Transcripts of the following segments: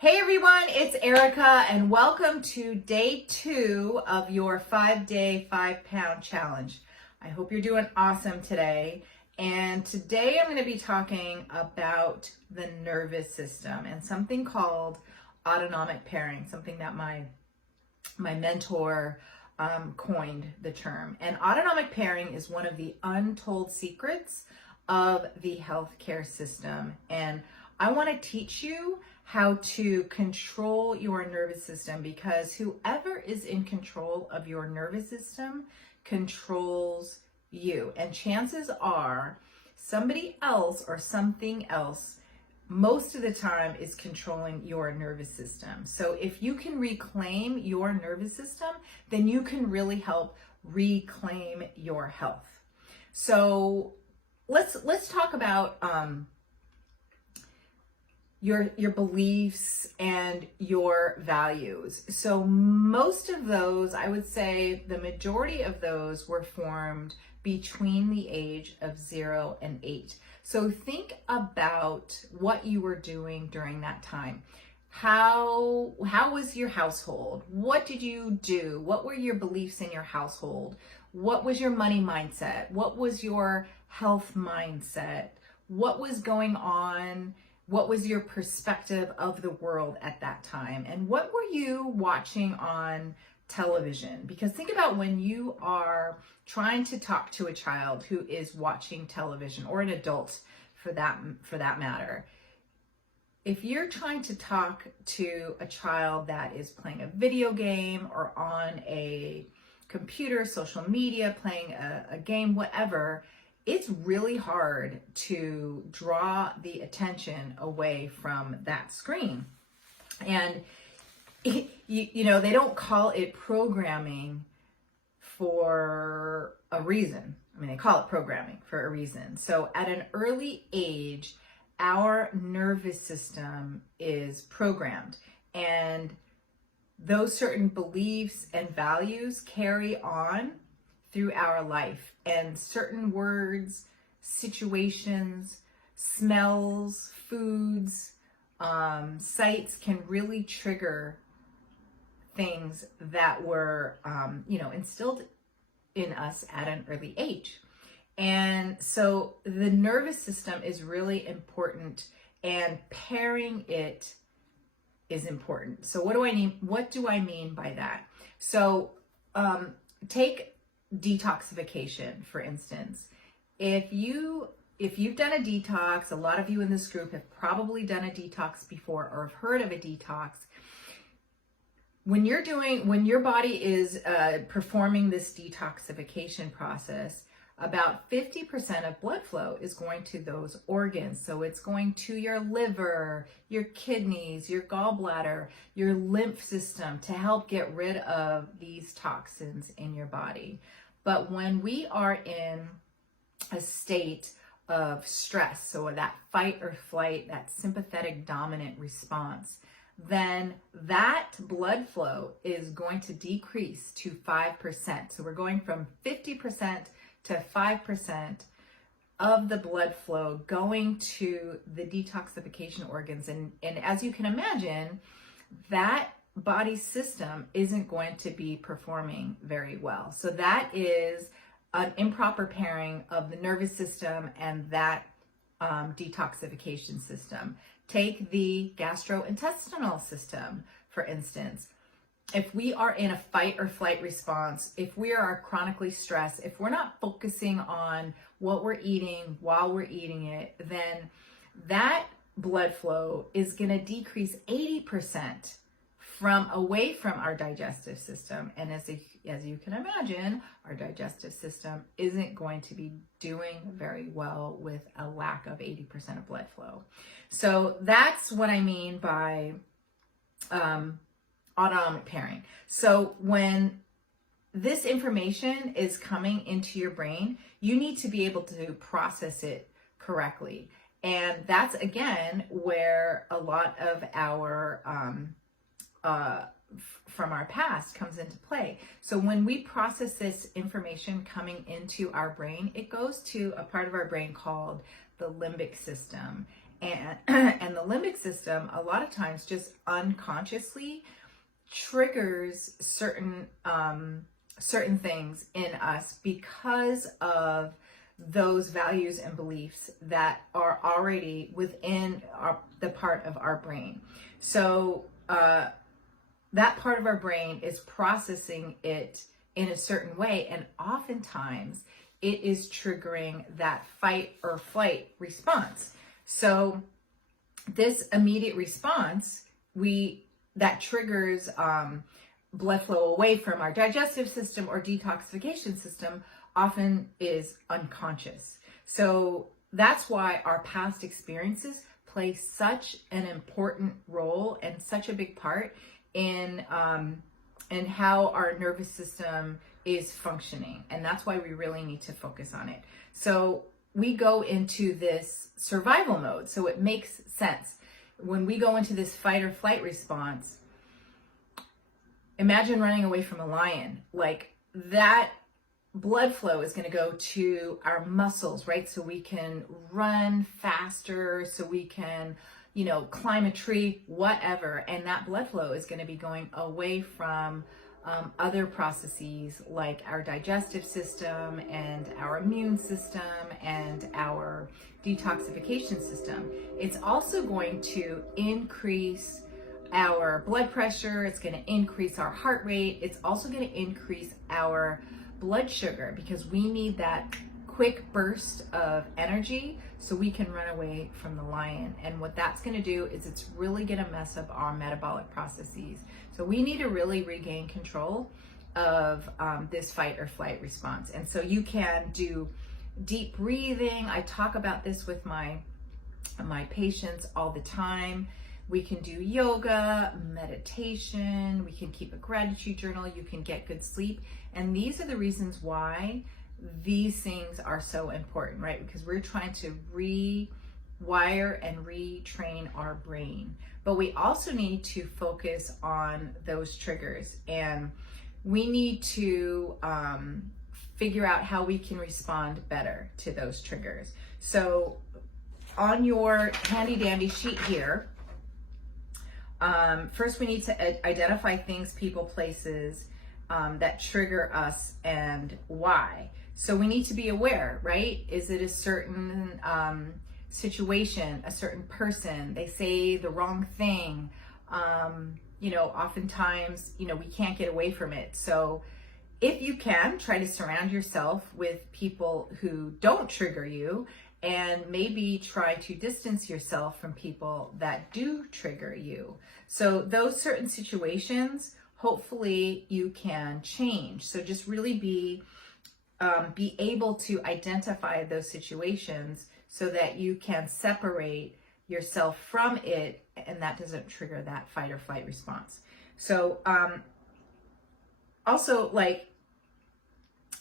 Hey everyone, it's Erica and welcome to day 2 of your 5-day, 5-pound challenge. I hope you're doing awesome today. And today I'm going to be talking about the nervous system and something called autonomic pairing, something that my mentor coined the term. And autonomic pairing is one of the untold secrets of the healthcare system. And I want to teach you how to control your nervous system, because whoever is in control of your nervous system controls you. And chances are somebody else or something else most of the time is controlling your nervous system. So if you can reclaim your nervous system, then you can really help reclaim your health. So let's talk about your beliefs and your values. So most of those, I would say the majority of those were formed between the age of 0 and 8. So think about what you were doing during that time. How was your household? What did you do? What were your beliefs in your household? What was your money mindset? What was your health mindset? What was going on? What was your perspective of the world at that time? And what were you watching on television? Because think about when you are trying to talk to a child who is watching television, or an adult for that matter. If you're trying to talk to a child that is playing a video game or on a computer, social media, playing a game, whatever, it's really hard to draw the attention away from that screen. And you know, they don't call it programming for a reason. I mean, they call it programming for a reason. So at an early age, our nervous system is programmed, and those certain beliefs and values carry on through our life, and certain words, situations, smells, foods, sights can really trigger things that were, instilled in us at an early age. And so the nervous system is really important, and pairing it is important. So what do I mean by that? So take detoxification, for instance. If you've done a detox, a lot of you in this group have probably done a detox before or have heard of a detox. When your body is performing this detoxification process, about 50% of blood flow is going to those organs. So it's going to your liver, your kidneys, your gallbladder, your lymph system to help get rid of these toxins in your body. But when we are in a state of stress, so that fight or flight, that sympathetic dominant response, then that blood flow is going to decrease to 5%. So we're going from 50% to 5% of the blood flow going to the detoxification organs. And as you can imagine, that body system isn't going to be performing very well. So that is an improper pairing of the nervous system and that detoxification system. Take the gastrointestinal system, for instance. If we are in a fight or flight response, if we are chronically stressed, if we're not focusing on what we're eating while we're eating it, then that blood flow is going to decrease 80% away from our digestive system. And as you can imagine, our digestive system isn't going to be doing very well with a lack of 80% of blood flow. So that's what I mean by autonomic pairing. So when this information is coming into your brain, you need to be able to process it correctly. And that's, again, where a lot of our from our past comes into play. So when we process this information coming into our brain, it goes to a part of our brain called the limbic system. And, and the limbic system, a lot of times just unconsciously triggers certain things in us because of those values and beliefs that are already within the part of our brain. So that part of our brain is processing it in a certain way, and oftentimes it is triggering that fight or flight response. So this immediate response, that triggers blood flow away from our digestive system or detoxification system, often is unconscious. So that's why our past experiences play such an important role and such a big part in how our nervous system is functioning. And that's why we really need to focus on it. So we go into this survival mode. So it makes sense. When we go into this fight or flight response, imagine running away from a lion. Like, that blood flow is going to go to our muscles, right? So we can run faster, so we can, climb a tree, whatever. And that blood flow is going to be going away from other processes like our digestive system and our immune system and our detoxification system. It's also going to increase our blood pressure. It's going to increase our heart rate. It's also going to increase our blood sugar, because we need that quick burst of energy so we can run away from the lion. And what that's going to do is it's really going to mess up our metabolic processes. So we need to really regain control of this fight or flight response. And so you can do deep breathing. I talk about this with my patients all the time. We can do yoga, meditation, we can keep a gratitude journal, you can get good sleep. And these are the reasons why these things are so important, right? Because we're trying to rewire and retrain our brain. But we also need to focus on those triggers, and we need to figure out how we can respond better to those triggers. So on your handy dandy sheet here, first we need to identify things, people, places that trigger us and why. So we need to be aware, right? Is it a certain situation, a certain person? They say the wrong thing. Oftentimes, we can't get away from it. So if you can, try to surround yourself with people who don't trigger you, and maybe try to distance yourself from people that do trigger you. So those certain situations, hopefully you can change. So just really be able to identify those situations so that you can separate yourself from it, and that doesn't trigger that fight or flight response. So also,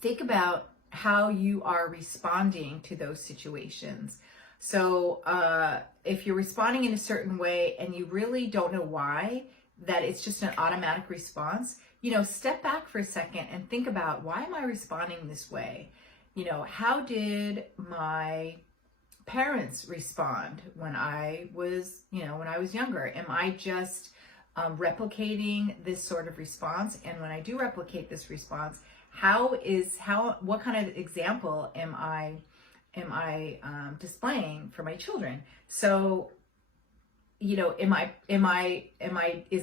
think about how you are responding to those situations. So if you're responding in a certain way and you really don't know why, that it's just an automatic response, step back for a second and think about, why am I responding this way? How did my parents respond when I was younger? Am I just replicating this sort of response? And when I do replicate this response, what kind of example am I displaying for my children? So, is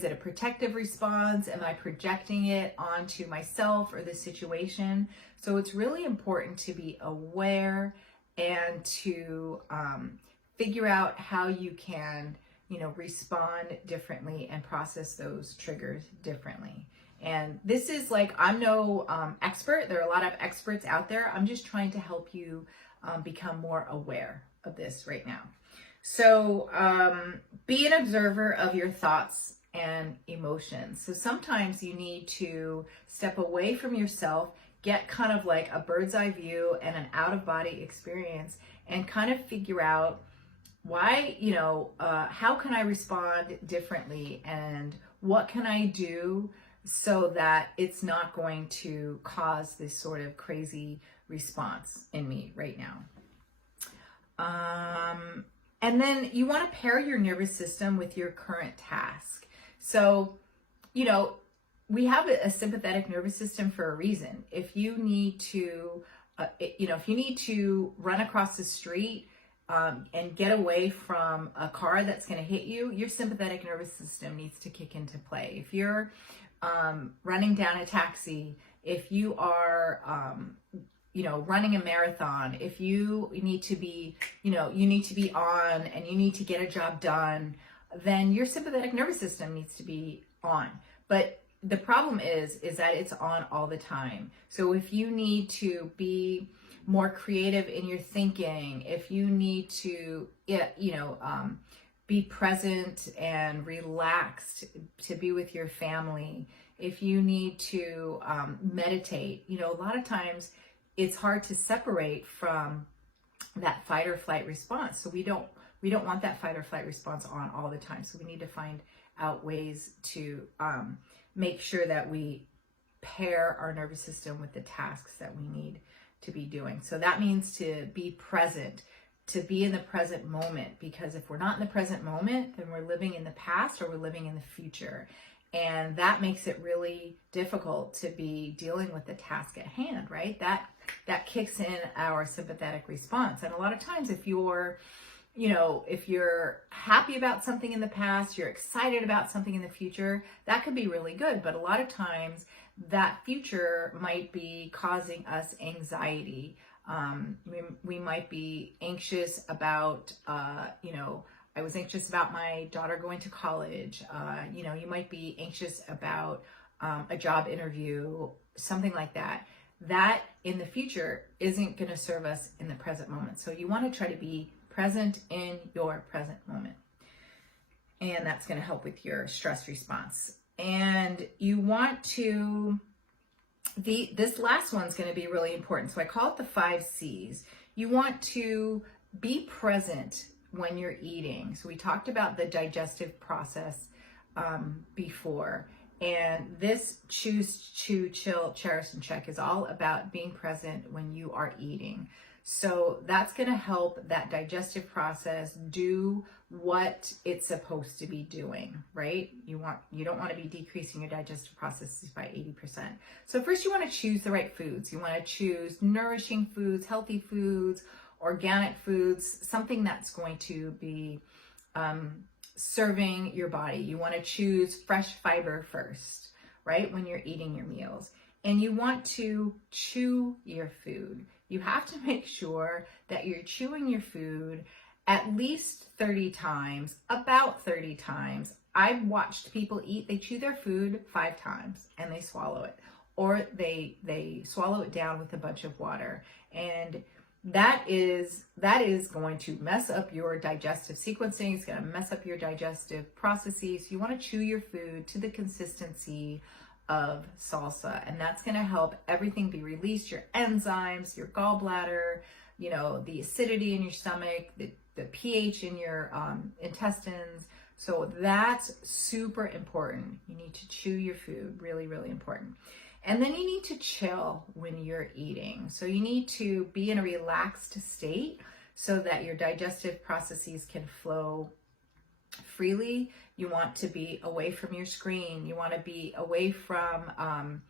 it a protective response? Am I projecting it onto myself or the situation? So it's really important to be aware and to figure out how you can, respond differently and process those triggers differently. And this is I'm no expert. There are a lot of experts out there. I'm just trying to help you become more aware of this right now. So be an observer of your thoughts and emotions. So sometimes you need to step away from yourself, get kind of like a bird's eye view and an out-of-body experience, and kind of figure out why, how can I respond differently, and what can I do so that it's not going to cause this sort of crazy response in me right now. And then you want to pair your nervous system with your current task. So, you know, we have a sympathetic nervous system for a reason. If you need to, if you need to run across the street and get away from a car that's going to hit you, your sympathetic nervous system needs to kick into play. If you're running down a taxi, if you are, running a marathon, if you need to be, you need to be on and you need to get a job done, then your sympathetic nervous system needs to be on. But the problem is that it's on all the time. So if you need to be more creative in your thinking, if you need to, be present and relaxed to be with your family, if you need to meditate, a lot of times it's hard to separate from that fight or flight response. So we don't want that fight or flight response on all the time. So we need to find out ways to make sure that we pair our nervous system with the tasks that we need to be doing. So that means to be present, to be in the present moment, because if we're not in the present moment, then we're living in the past or we're living in the future. And that makes it really difficult to be dealing with the task at hand, right? That kicks in our sympathetic response. And a lot of times if you're happy about something in the past, you're excited about something in the future, that could be really good. But a lot of times that future might be causing us anxiety. We might be anxious about, I was anxious about my daughter going to college. You might be anxious about a job interview, something like that. That in the future isn't going to serve us in the present moment. So you want to try to be present in your present moment. And that's going to help with your stress response. And you want to, this last one's going to be really important. So I call it the 5 C's. You want to be present when you're eating. So we talked about the digestive process before. And this choose, chew, chill, cherish, and check is all about being present when you are eating. So that's going to help that digestive process do what it's supposed to be doing, right? You don't want to be decreasing your digestive processes by 80%. So first you want to choose the right foods. You want to choose nourishing foods, healthy foods, organic foods, something that's going to be serving your body. You want to choose fresh fiber first, right? When you're eating your meals. And you want to chew your food. You have to make sure that you're chewing your food at least 30 times, about 30 times. I've watched people eat, they chew their food 5 times and they swallow it. Or they swallow it down with a bunch of water. And that is going to mess up your digestive sequencing. It's going to mess up your digestive processes. You want to chew your food to the consistency of salsa, and that's going to help everything be released, your enzymes, your gallbladder, the acidity in your stomach, the pH in your intestines. So that's super important. You need to chew your food, really, really important. And then you need to chill when you're eating. So you need to be in a relaxed state so that your digestive processes can flow freely. You want to be away from your screen. You want to be away from,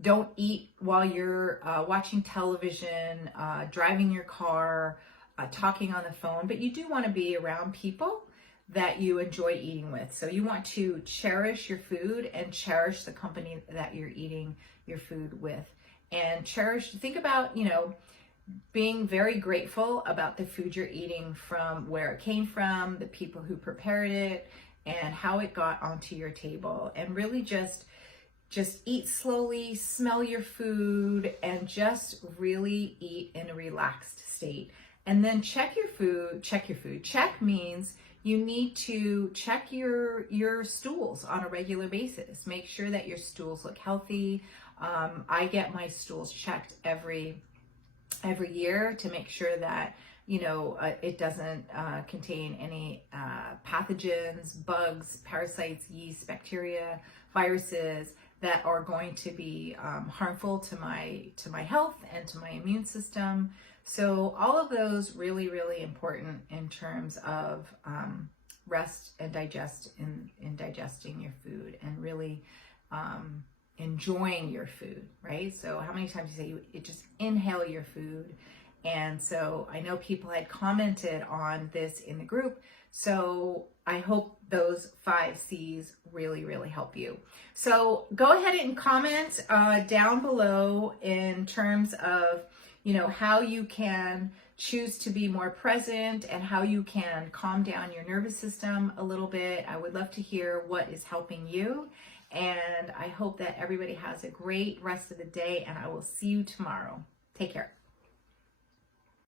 don't eat while you're watching television, driving your car, talking on the phone, but you do want to be around people that you enjoy eating with. So you want to cherish your food and cherish the company that you're eating your food with. And think about, being very grateful about the food you're eating, from where it came from, the people who prepared it, and how it got onto your table. And really just eat slowly, smell your food, and just really eat in a relaxed state. And then check your food. Check means you need to check your stools on a regular basis. Make sure that your stools look healthy. I get my stools checked every year to make sure that it doesn't contain any pathogens, bugs, parasites, yeast, bacteria, viruses that are going to be harmful to my health and to my immune system. So all of those really, really important in terms of rest and in digesting your food, and really enjoying your food, right? So how many times you say you just inhale your food? And so I know people had commented on this in the group. So I hope those 5 C's really, really help you. So go ahead and comment down below in terms of, you know, how you can choose to be more present and how you can calm down your nervous system a little bit. I would love to hear what is helping you. And I hope that everybody has a great rest of the day, and I will see you tomorrow. Take care.